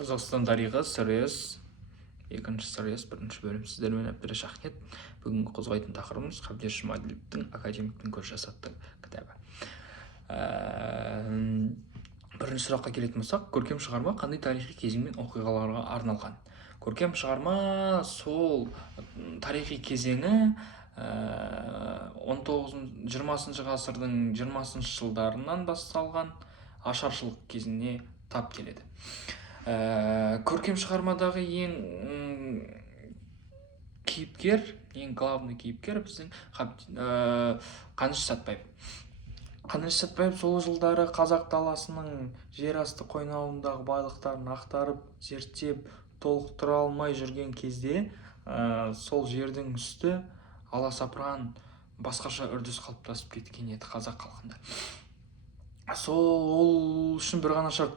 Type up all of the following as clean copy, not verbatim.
Қазақстан тарихы сырес, екінші сырес, бірінші бөлім. Сіздермен Әбдіраш Ахмет. Бүгінгі қозғайтын тақырыбымыз Қабдеш Жұмаділовтің «Академиктің көз атты кітабы. Бірінші сұраққа келетін болсақ, көркем шығарма қандай тарихи кезең мен оқиғаларға арналған? Көркем шығарма сол тарихи кезеңі 19-20 ғасырдың 20 жылдарынан басталған ашаршылық кезіне тап келеді. Көркем шығармадағы ең главный кейіпкер біздің Қаныш Сәтбаев. Қаныш Сәтбаев сол жылдары қазақ даласының жер асты қойнауындағы байлықтарын ақтарып, зерттеп, толықтыра алмай жүрген кезде сол жердің үсті аласапыран басқаша үрдіс қалыптасып кеткен еді қазақ халқында. Ол үшін бір ғана шарт,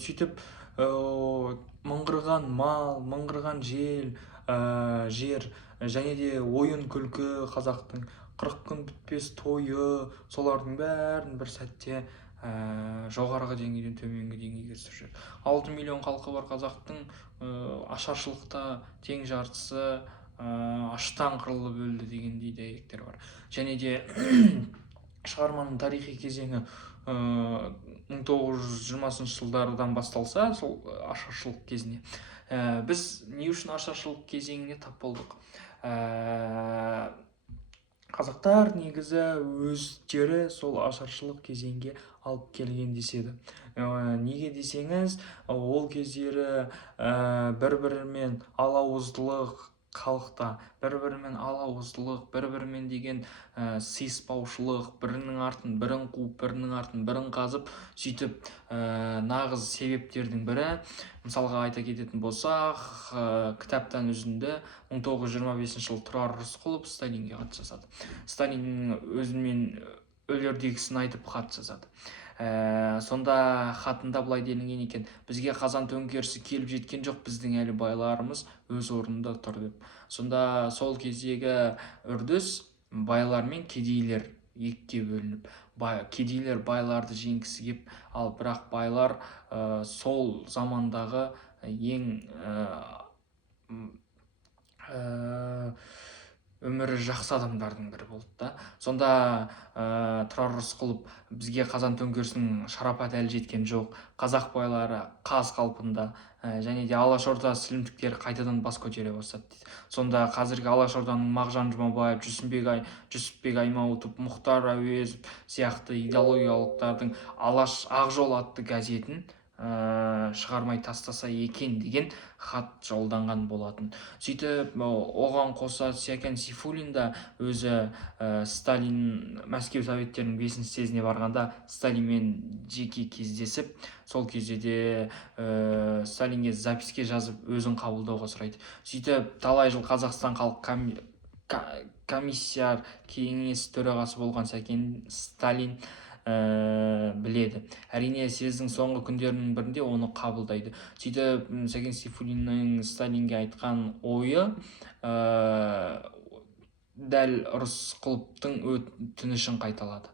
сөйтіп мыңғырған мал, мыңғырған жер және де ойын күлкі қазақтың 40 күн бітпес тойы, солардың бәрін бір сәтте жоғарғы деңгейден төменгі деңгейге түсіріп жүр. 6 миллион халқы бар қазақтың ашаршылықта тең жартысы аштан қырылып өлді дегендей дәйектер бар. Және де шығарманың тарихи кезеңі 1920 жылдардан басталса, сол ашаршылық кезіне. Біз не үшін ашаршылық кезеңіне тап болдық? Қазақтар негізі өздері сол ашаршылық кезеңге алып келген деседі. Неге десеңіз, ол кездері бір-бірімен алауыздылық халықта, бір-бірімен алауыздылық, бір-бірімен деген сыйыспаушылық, бірінің артын бірін қуып, бірінің артын бірін қазып, сөйтіп нағыз себептердің бірі, мысалға айта кететін болсақ, кітаптан үзінді 1925 жылы Тұрар Рысқұлов Сталинге хат жазады. Сталин өзімен өлердегісін айтып хат жазады. Сонда хатында былай делінген екен: бізге қазан төңкерісі келіп жеткен жоқ, біздің әлі байларымыз өз орнында тұр деп. Сонда сол кездегі үрдіс байлар мен кедейлер екіге бөлініп, кедейлер байларды жеңгісі кеп, ал бірақ байлар сол замандағы ең өмірі жақсы адамдардың бірі болды да. Сонда Тұрар Рысқұлов: бізге қазан төңкерісінің шарапаты әлі жеткен жоқ, қазақ байлары қаз қалпында, және де Алашорда сілімтіктері қайтадан бас көтере бастады дейді. Сонда қазіргі Алашорданың Мағжан Жұмабаев, Жүсіпбек Аймауытов, Мұхтар Әуезов сияқты идеологиялықтардың Алаш Ақжол атты газетін шығармай тастаса екен деген хат жолданған болатын. Сөйтіп оған қоса Сәкен Сейфуллин да өзі Сталин Мәскеу Советтерінің 5-ші съезіне барғанда Сталинмен жеке кездесіп, сол кезде де Сталинге записке жазып өзін қабылдауға сұрайды. Сөйтіп талай жыл Қазақстан халық комиссияр кеңес төрағасы болған Сәкен Сталин біледі. Әрине, съездің соңғы күндерінің бірінде оны қабылдайды. Сөйтіп Сәкен Сейфуллиннің Сталинге айтқан ойы дәл Рысқұловтың өтінішін қайталады.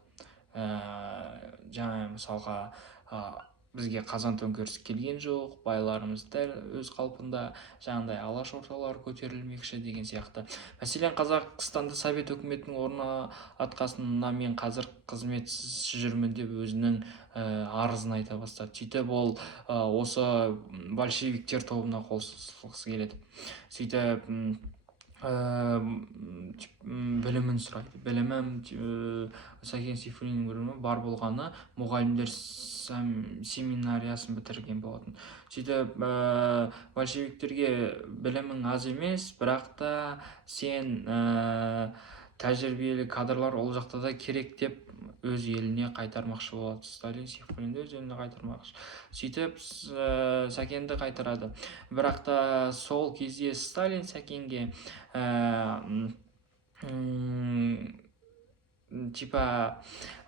Жаңа мысалға, бізге қазан төңкерісі келген жоқ, байларымыз дәл өз қалпында, жаңағыдай алашордалар көтерілмекші деген сияқты. Мәселен, Қазақстанда Совет өкіметінің орнатқанына мен қазір қызметсіз жүрмін деп өзінің арызын айта бастады. Сөйтіп ол осы большевиктер тобына қосылғысы келеді. Сөйтіп білімін сұрайды. Білімім Сәкен Сейфуллиннің білімі бар болғаны мұғалімдер семинариясын бітірген болатын. Сөйтіп большевиктерге білімің аз емес, бірақ та сен тәжірибелі кадрлар ол жақта да керек деп өз еліне қайтармақшы болады. Сталин Сейфуллинді өз еліне қайтармақшы. Сөйтіп Сәкенді қайтарады. Бірақ та сол кезде Сталин Сәкенге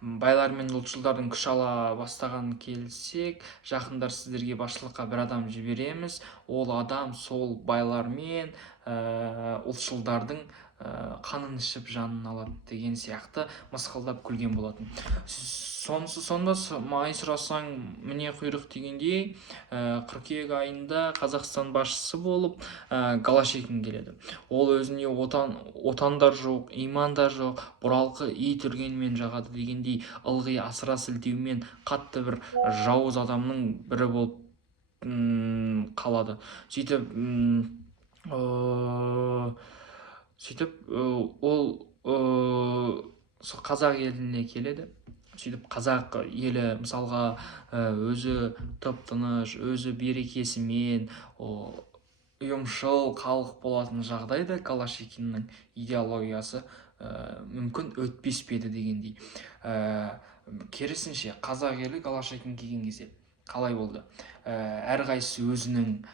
байлар мен ұлтшылдардың күш ала бастаған келсек, жақындар сіздерге басшылыққа бір адам жібереміз. Ол адам сол байлар мен ұлтшылдардың қанын ішіп жанын алады деген сияқты мысқылдап күлген болатын. Сонда май сұрасаң міне құйрық дегендей, қыркүйек айында Қазақстан басшысы болып Голошекин келеді. Ол өзіне отандар жоқ, имандар жоқ, бұралқы ит үргенмен жағады дегендей ылғи асыра сілтеумен қатты бір жауыз адамның бірі болып қалады. Сөйтіп ол қазақ еліне келеді. Сөйтіп қазақ елі мысалға өзі тып-тыныш, өзі берекесімен ұйымшыл халық болатын жағдайда Голошекиннің идеологиясы мүмкін өтпес пе еді дегендей. Керісінше қазақ елі Голошекин келген кезде қалай болды? Әрқайсысы өзінің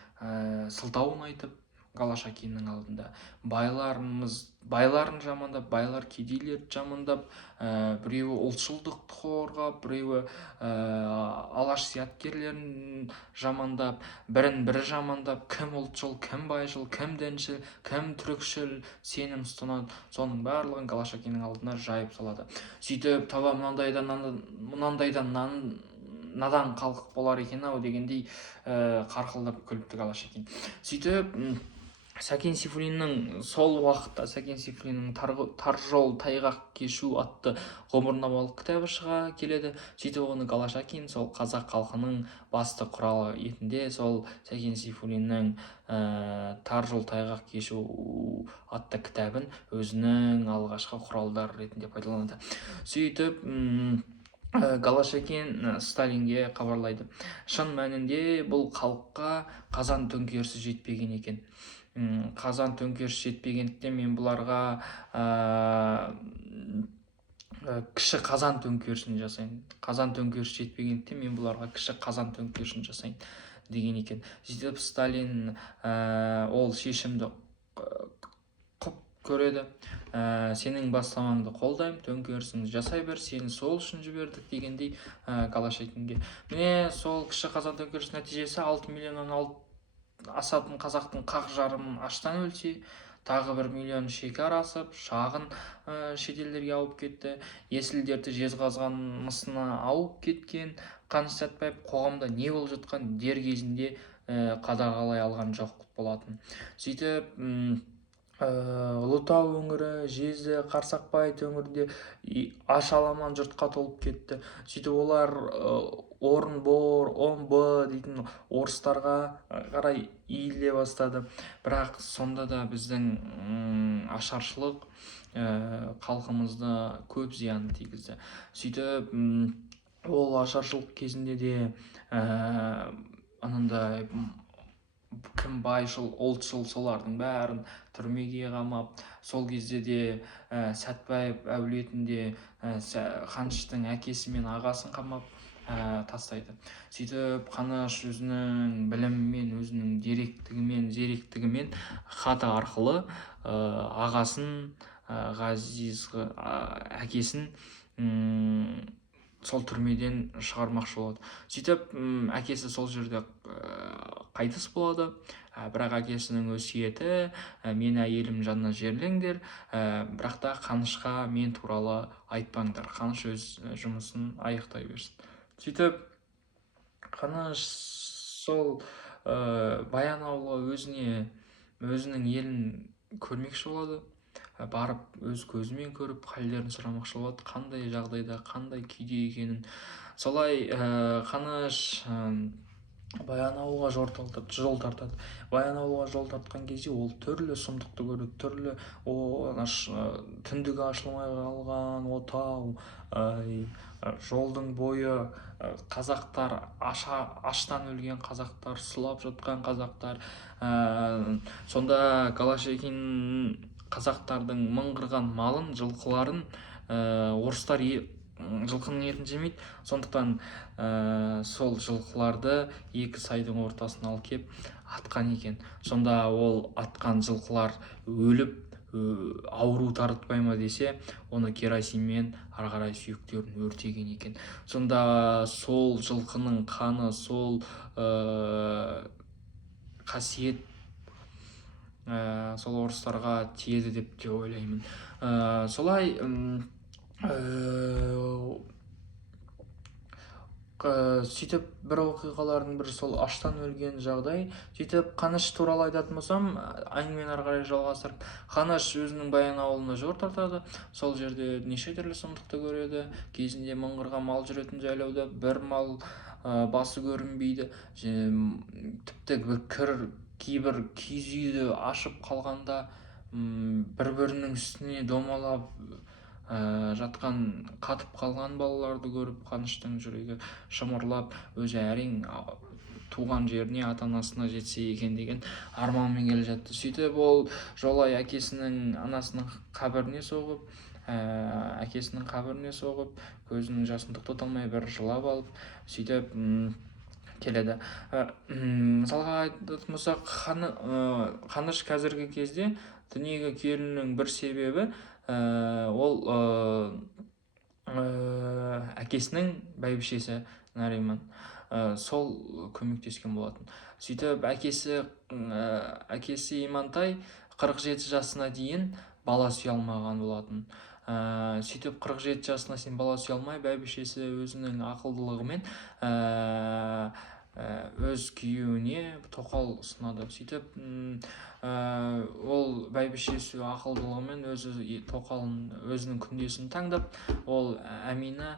сылтауын айтып, Голошекиннің алдында байларын жамандап, байлар кедейлерді жамандап, біреуі ұлтшылдықты қорғап, біреуі алаш зияткерлерін жамандап, бірін-бірі жамандап, кім ұлтшыл, кім байшыл, кім діншіл, кім түрікшіл сенім ұстанады, соның барлығын Голошекиннің алдына жайып салады. Сөйтіп таба мынандайдан надан халық болар екен-ау дегендей қарқылдап күліпті Голошекин. Сөйтіп Сәкен Сейфуллиннің сол уақытта тар жол тайғақ кешу атты ғұмырнамалық кітабы шыға келеді. Сөйтіп оны Голошекин сол қазақ халқының басты құралы етінде сол Сәкен Сейфуллиннің тар жол тайғақ кешу атты кітабын өзінің алғашқы құралдары ретінде пайдаланады. Сөйтіп Голошекин Сталинге хабарлайды. Шын мәнінде бұл халыққа қазан төңкерісі жетпеген екен. Қазан төңкерісі жетпегендіктен мен бұларға кіші қазан төңкерісін жасайын. Қазан төңкерісі жетпегендіктен мен бұларға кіші қазан төңкерісін жасайын деген екен. Сөйтіп Сталин ол шешімді құп көреді. Сенің бастамаңды қолдаймын, төңкерісіңді жасай бер, сені сол үшін жібердік дегендей Голошекинге. Міне сол кіші қазан төңкерісі нәтижесі 6 миллионнан асатын қазақтың қақ жарымын аштан өлсе, тағы 1 миллион шекар асып, шағын шетелдерге ауып кетті. Есіл-дерті жезқазған мысына ауып кеткен Қаныш Сәтпаев қоғамда не болып жатқан дер кезінде қадағалай алған жоқ болатын. Сөйтіп Ұлытау өңірі, Жезді, Қарсақбай өңірінде аш-аламан жұртқа толып кетті. Сөйтіп олар Орынбор, Омбы дейтін орыстарға қарай иіле бастады. Бірақ сонда да біздің ашаршылық халқымызды көп зиян тигізді. Сөйтіп ол ашаршылық кезінде де анандай кім байшыл, ұлтшыл солардың бәрін түрмеге қамап, сол кезде де Сәтпаев әулетінде Қаныштың әкесі мен ағасын қамап тастайды. Сөйтіп Қаныш өзінің білімімен, өзінің зеректігімен хаты арқылы ағасын, Ғазиз әкесін сол түрмеден шығармақшы болады. Сөйтіп әкесі сол жерде қайтыс болады. Бірақ әкесінің өсиеті мен әйелім жанына жерлеңдер, бірақ та Қанышқа мен туралы айтпаңдар. Қаныш өз жұмысын аяқтай берсін. Сөйтіп Қаныш сол Баянауылға өзінің елін көрмекші болады. Барып өз көзімен көріп халдерін сұрамақшы болады, қандай жағдайда, қандай күйде екенін. Солай Қаныш Баянауылға жол тартады. Баянауылға жол тартқан кезде ол түрлі сұмдықты көреді, түрлі түндігі ашылмай қалған отау, жолдың бойы қазақтар, аштан өлген қазақтар, сұлап жатқан қазақтар. Сонда Голошекин қазақтардың мыңғырған малын, жылқыларын орыстар жылқының етін жемейді. Сондықтан сол жылқыларды екі сайдың ортасына алып кеп атқан екен. Сонда ол атқан жылқылар өліп ауру таратпай ма десе, оны керосинмен ары қарай сүйектерін өртеген екен. Сонда сол жылқының қаны, сол қасиет сол орыстарға тиеді деп те ойлаймын. Солай сөйтіп бір оқиғалардың бірі сол аштан өлген жағдай. Сөйтіп Қаныш туралы айтатын болсам, әңгімені ары қарай жалғастырып, Қаныш өзінің баянауылына жор тартады. Сол жерде неше түрлі сұмдықты көреді. Кезінде мыңғырға мал жүретін жайлауда бір мал басы көрінбейді. Тіпті кейбір киіз үйді ашып қалғанда бір-бірінің үстіне домалап жатқан, қатып қалған балаларды көріп Қаныштың жүрегі шымырлап, өзі әрең туған жеріне, ата-анасына жетсе екен деген арманмен келе жатты. Сөйтіп ол жолай әкесінің қабіріне соғып, көзінің жасын тоқтата алмай бір жылап алып, сөйтіп келеді. Мысалға айтатын болсақ, Қаныш қазіргі кезде дүниеге келуінің бір себебі ол әкесінің бәйбішесі Нариман сол көмектескен болатын. Сөйтіп әкесі Имантай 47 жасына дейін бала сүйе алмаған болатын. Сөйтіп 47 жасына дейін бала сүйе алмай, бәйбішесі өзінің ақылдылығымен өз күйеуіне тоқал ұсынады. Сөйтіп ол бәйбішесі ақылдылығымен тоқалын өзінің күндесін таңдап, ол Әмина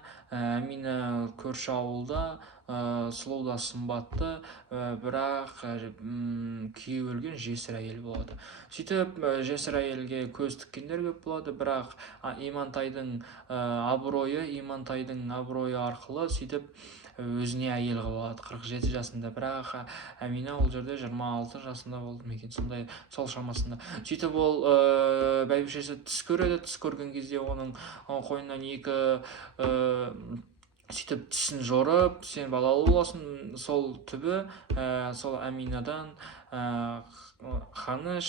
көрші ауылда сұлу да сымбатты, бірақ күйеуі өлген жесір әйел болады. Сөйтіп жесір әйелге көз тіккендер көп болады, бірақ Имантайдың абыройы арқылы сөйтіп өзіне әйел қылып алады 47 жасында. Бірақ Әмина ол жерде 26 жасында болды ма екен, сондай сол шамасында. Сөйтіп ол бәйбішесі түс көреді. Түс көрген кезде оның қойнынан сөйтіп түсін жорып, сен балалы боласың. Сол түбі сол Әминадан Қаныш,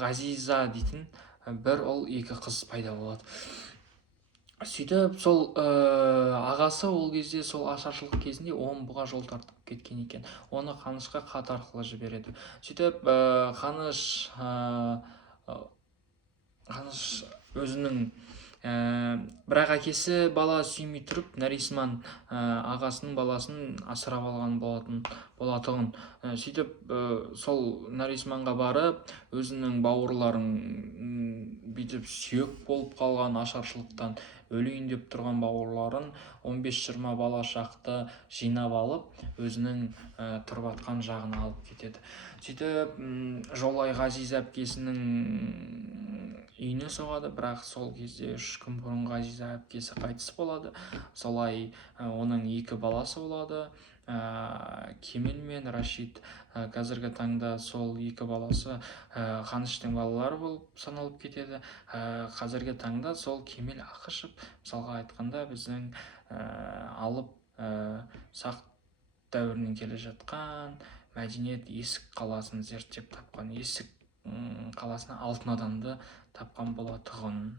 Ғазиза дейтін бір ұл, екі қыз пайда болады. Сөйтіп сол ағасы ол кезде сол ашаршылық кезінде омбыға жол тартып кеткен екен. Оны Қанышқа хат арқылы жібереді. Сөйтіп Қаныш өзінің бірақ әкесі бала сүймей тұрып, Нарисман ағасының баласын асырап алған болатығын. Сөйтіп сол Нарисманға барып, өзінің бауырларын бүйтіп сүйек болып қалған ашаршылықтан өлейін деп тұрған бауырларын 15-20 бала шақты жинап алып, өзінің тұрып атқан жағына алып кетеді. Сөйтіп жолай Ғазиза әпкесінің үйіне соғады, бірақ сол кезде 3 күн бұрын Ғазиза әпкесі қайтыс болады. Солай оның 2 баласы болады, Кемел мен Рашид. Қазіргі таңда сол 2 баласы Қаныштың балалары болып саналып кетеді. Қазіргі таңда сол Кемел Ақышев, мысалға айтқанда, біздің алып сақ дәуірінен келе жатқан мәдениет Есік қаласын зерттеп тапқан, Есік қаласына алтын адамды тапқан болатығын